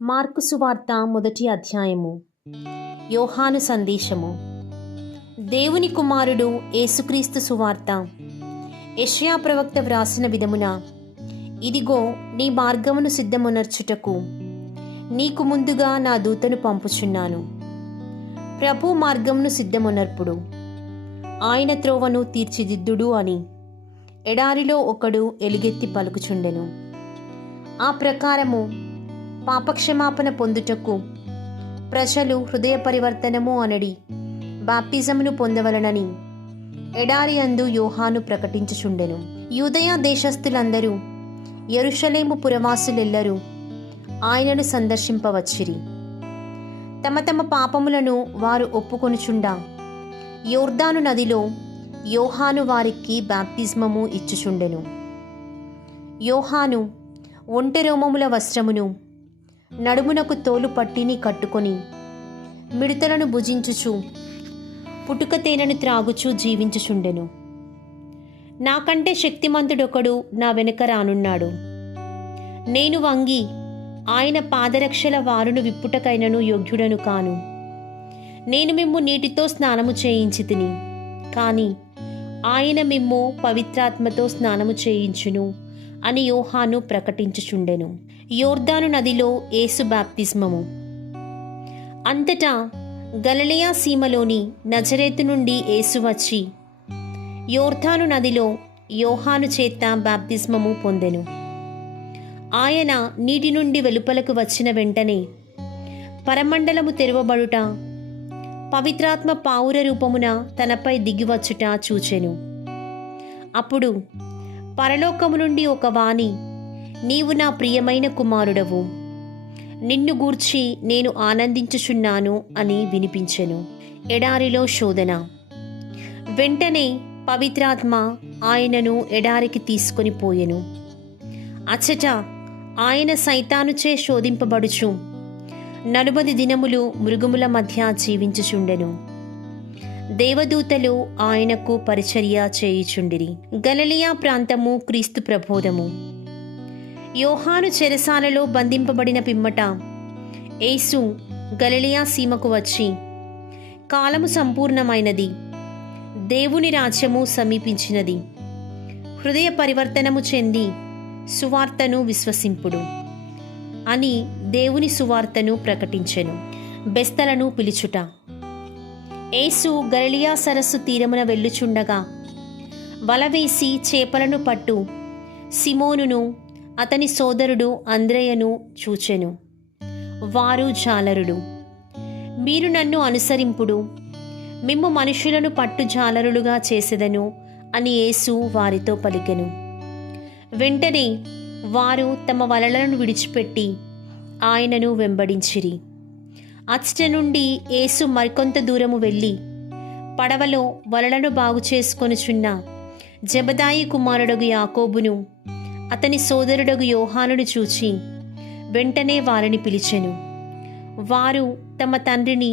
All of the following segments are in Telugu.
మార్కు సువార్త మొదటి అధ్యాయము. యోహాను సందేశము. దేవుని కుమారుడు యేసుక్రీస్తు సువార్త. యెషయా ప్రవక్త వ్రాసిన విధమున, ఇదిగో నీ మార్గమును సిద్ధమునర్చుటకు నీకు ముందుగా నా దూతను పంపుచున్నాను. ప్రభు మార్గమును సిద్ధమునర్పుడు, ఆయన త్రోవను తీర్చిదిద్దుడు అని ఎడారిలో ఒకడు ఎలుగెత్తి పలుకుచుండెను. ఆ ప్రకారము పాపక్షమాపణ పొందుటకు ప్రజలు హృదయ పరివర్తనము అనడి బాప్తిజమును పొందవలనని ఎడారి అందు యోహాను ప్రకటించుచుండెను. యూదయ దేశస్థులందరూ యెరూషలేము పురవాసులెల్లరూ ఆయనను సందర్శింపవచ్చిరి. తమ తమ పాపములను వారు ఒప్పుకొనుచుండా యోర్దాను నదిలో యోహాను వారికి బాప్తిస్మము ఇచ్చుచుండెను. యోహాను ఒంటె రోమముల వస్త్రమును నడుమునకు తోలు పట్టిని కట్టుకొని మిడతలను భుజించుచు పుటుక తేనెను త్రాగుచూ జీవించుచుండెను. నాకంటే శక్తిమంతుడొకడు నా వెనుక రానున్నాడు. నేను వంగి ఆయన పాదరక్షల వారును విప్పుటకైనను యోగ్యుడను కాను. నేను మిమ్ము నీటితో స్నానము చేయించితిని, కాని ఆయన మిమ్ము పవిత్రాత్మతో స్నానము చేయించును అని యోహాను ప్రకటించుచుండెను. యోర్దాను నదిలో యేసు బాప్తిస్మము. అంతటా గలిలయ సీమలోని నజరేతు నుండి యేసు వచ్చి యోర్దాను నదిలో యోహాను చేత బాప్తిస్మము పొందెను. ఆయన నీటి నుండి వెలుపలకు వచ్చిన వెంటనే పరమండలము తెరవబడుట, పవిత్రాత్మ పావుర రూపమున తనపై దిగివచ్చుట చూచెను. అప్పుడు పరలోకము నుండి ఒక వాణి, నీవు నా ప్రియమైన కుమారుడవు, నిన్ను గూర్చి నేను ఆనందించుచున్నాను అని వినిపించెను. ఎడారిలో శోధన. వెంటనే పవిత్రాత్మ ఆయనను ఎడారికి తీసుకొని పోయెను. అచ్చట ఆయన సైతానుచే శోధింపబడుచు 40 దినములు మృగముల మధ్య జీవించుచుండెను. దేవదూతలు ఆయనకు పరిచర్య చేయుచుండిరి. గలిలయ ప్రాంతము క్రీస్తు ప్రబోధము. యోహాను చెరసాలలో బంధింపబడిన పిమ్మట యేసు గలిలయ సీమకు వచ్చి, కాలము సంపూర్ణమైనది, దేవుని రాజ్యము సమీపించినది, హృదయ పరివర్తనము చెంది సువార్తను విశ్వసింపుడు అని దేవుని సువార్తను ప్రకటించెను. బెస్తలను పిలుచుట. యేసు గలిలయ సరస్సు తీరమున వెళ్ళుచుండగా వలవేసి చేపలను పట్టు సిమోనును అతని సోదరుడు అంద్రెయను చూచెను. వారు జాలరులు. మీరు నన్ను అనుసరింపుడు, మిమ్ము మనుషులను పట్టు జాలరులుగా చేసెదను అని యేసు వారితో పలికెను. వెంటనే వారు తమ వలలను విడిచిపెట్టి ఆయనను వెంబడించిరి. అచ్చట నుండి యేసు మరికొంత దూరము వెళ్ళి పడవలో వలలను బాగు చేసుకొనుచున్న జెబెదాయి కుమారుడగు యాకోబును అతని సోదరుడగు యోహానును చూచి వెంటనే వారిని పిలిచెను. వారు తమ తండ్రిని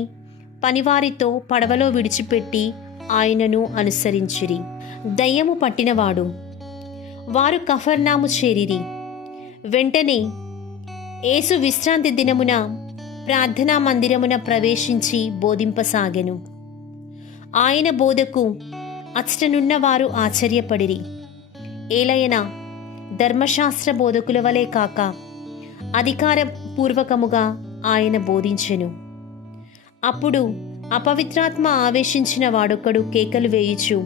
పనివారితో పడవలో విడిచిపెట్టి ఆయనను అనుసరించిరి. దయ్యము పట్టినవాడు. వారు కఫర్నాము చేరిరి. వెంటనే యేసు విశ్రాంతి దినమున ప్రార్థనా మందిరమున ప్రవేశించి బోధింపసాగెను. ఆయన బోధకు అచ్చటనున్న వారు ఆశ్చర్యపడిరి. ఏలయనా ధర్మశాస్త్ర బోధకుల వలె కాక అధికారపూర్వకముగా ఆయన బోధించెను. అప్పుడు అపవిత్రాత్మ ఆవేశించిన వాడొకడు కేకలు వేయుచు,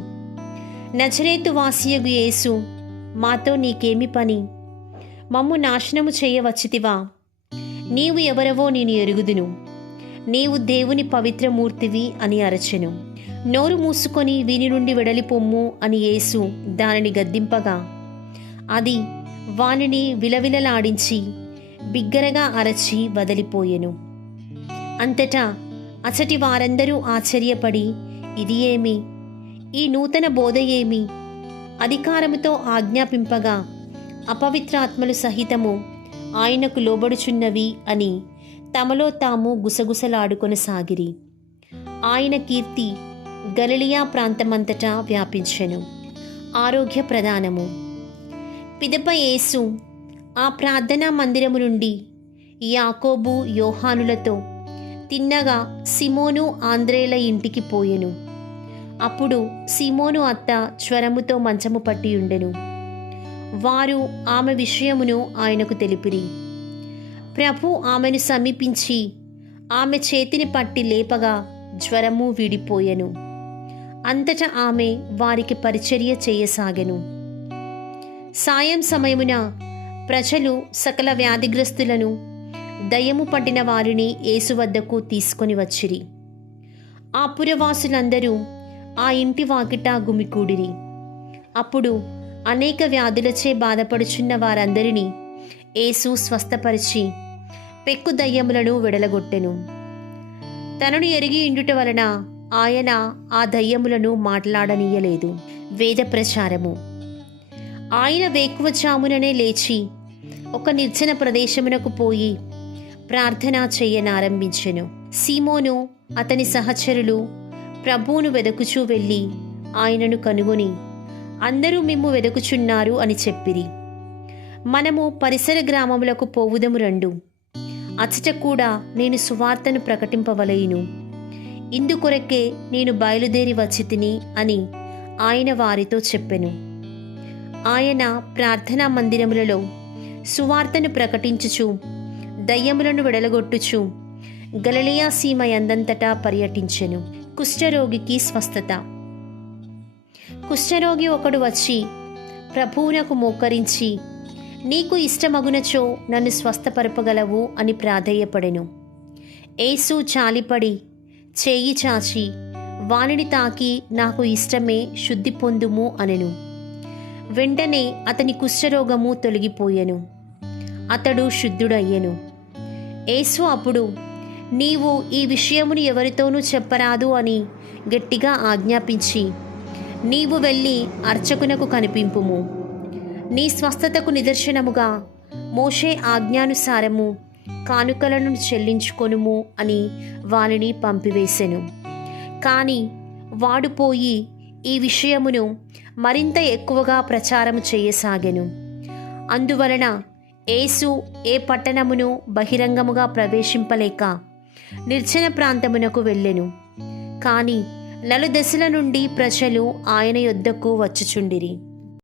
నజరేతు వాసియగు యేసు, మాతో నీకేమి పని? మమ్ము నాశనము చేయవచ్చితివా? నీవు ఎవరవో నేను ఎరుగుదును, నీవు దేవుని పవిత్రమూర్తివి అని అరచెను. నోరు మూసుకొని వీని నుండి వెడలిపొమ్ము అని యేసు దానిని గద్దింపగా అది వానిని విలవిలలాడించి బిగ్గరగా అరచి వదిలిపోయెను. అంతటా అచటి వారందరూ ఆశ్చర్యపడి, ఇది ఏమి? ఈ నూతన బోధ ఏమి? అధికారముతో ఆజ్ఞాపింపగా అపవిత్రాత్మలు సహితము ఆయనకు లోబడుచున్నవి అని తమలో తాము గుసగుసలాడుకొనసాగిరి. ఆయన కీర్తి గలిలయ ప్రాంతమంతటా వ్యాపించెను. ఆరోగ్య ప్రదానము. పిదప యేసు ఆ ప్రార్థనా మందిరము నుండి యాకోబు యోహానులతో తిన్నగా సిమోను ఆంద్రేల ఇంటికి పోయెను. అప్పుడు సిమోను అత్త జ్వరముతో మంచము పట్టి ఉండెను. వారు ఆమె విషయమును ఆయనకు తెలిపిరి. ప్రభు ఆమెను సమీపించి ఆమె చేతిని పట్టి లేపగా జ్వరము వీడిపోయెను. అంతటా ఆమె వారికి పరిచర్య చేయసాగెను. సాయం సమయమున ప్రజలు సకల వ్యాధిగ్రస్తులను, దయ్యము పట్టిన వారిని యేసు వద్దకు తీసుకొని వచ్చిరి. ఆ పురవాసులందరూ ఆ ఇంటి వాకిట గుమికూడిరి. అప్పుడు అనేక వ్యాధులచే బాధపడుచున్న వారందరినీ యేసు స్వస్థపరిచి పెక్కు దయ్యములను విడలగొట్టెను. తనను ఎరిగి ఇండుట వలన ఆయన ఆ దయ్యములను మాట్లాడనీయలేదు. వేద ప్రచారము. ఆయన వేకువజాముననే లేచి ఒక నిర్జన ప్రదేశమునకు పోయి ప్రార్థన చెయ్యనారంభించెను. సీమోను అతని సహచరులు ప్రభువును వెదకుచూ వెళ్ళి ఆయనను కనుగొని, అందరూ మిమ్ము వెదకుచున్నారు అని చెప్పిరి. మనము పరిసర గ్రామములకు పోవుదము రండు, అచ్చట కూడా నేను సువార్తను ప్రకటింపవలయును. ఇందుకొరకే నేను బయలుదేరి వచ్చి తిని అని ఆయన వారితో చెప్పెను. ఆయన ప్రార్థనా మందిరములలో సువార్తను ప్రకటించుచు దయ్యములను విడలగొట్టుచు గలిలయ సీమ యందంతటా పర్యటించెను. కుష్ఠరోగికి స్వస్థత. కుష్ఠరోగి ఒకడు వచ్చి ప్రభువునకు మోకరించి, నీకు ఇష్టమగునచో నన్ను స్వస్థపరపగలవు అని ప్రాధేయపడెను. యేసు చాలిపడి చేయి చాచి వానిని తాకి, నాకు ఇష్టమే, శుద్ధి పొందుము అనెను. వెంటనే అతని కుష్ఠరోగము తొలగిపోయెను. అతడు శుద్ధుడయ్యెను. యేసు అప్పుడు, నీవు ఈ విషయమును ఎవరితోనూ చెప్పరాదు అని గట్టిగా ఆజ్ఞాపించి, నీవు వెళ్ళి అర్చకునకు కనిపింపుము. నీ స్వస్థతకు నిదర్శనముగా మోషే ఆజ్ఞానుసారము కానుకలను చెల్లించుకొనుము అని వానిని పంపివేశెను. కాని వాడు పోయి ఈ విషయమును మరింత ఎక్కువగా ప్రచారము చేయసాగెను. అందువలన యేసు ఏ పట్టణమును బహిరంగముగా ప్రవేశింపలేక నిర్జన ప్రాంతమునకు వెళ్ళెను. కాని నలుదెసల నుండి ప్రజలు ఆయన యొద్దకు వచ్చుచుండిరి.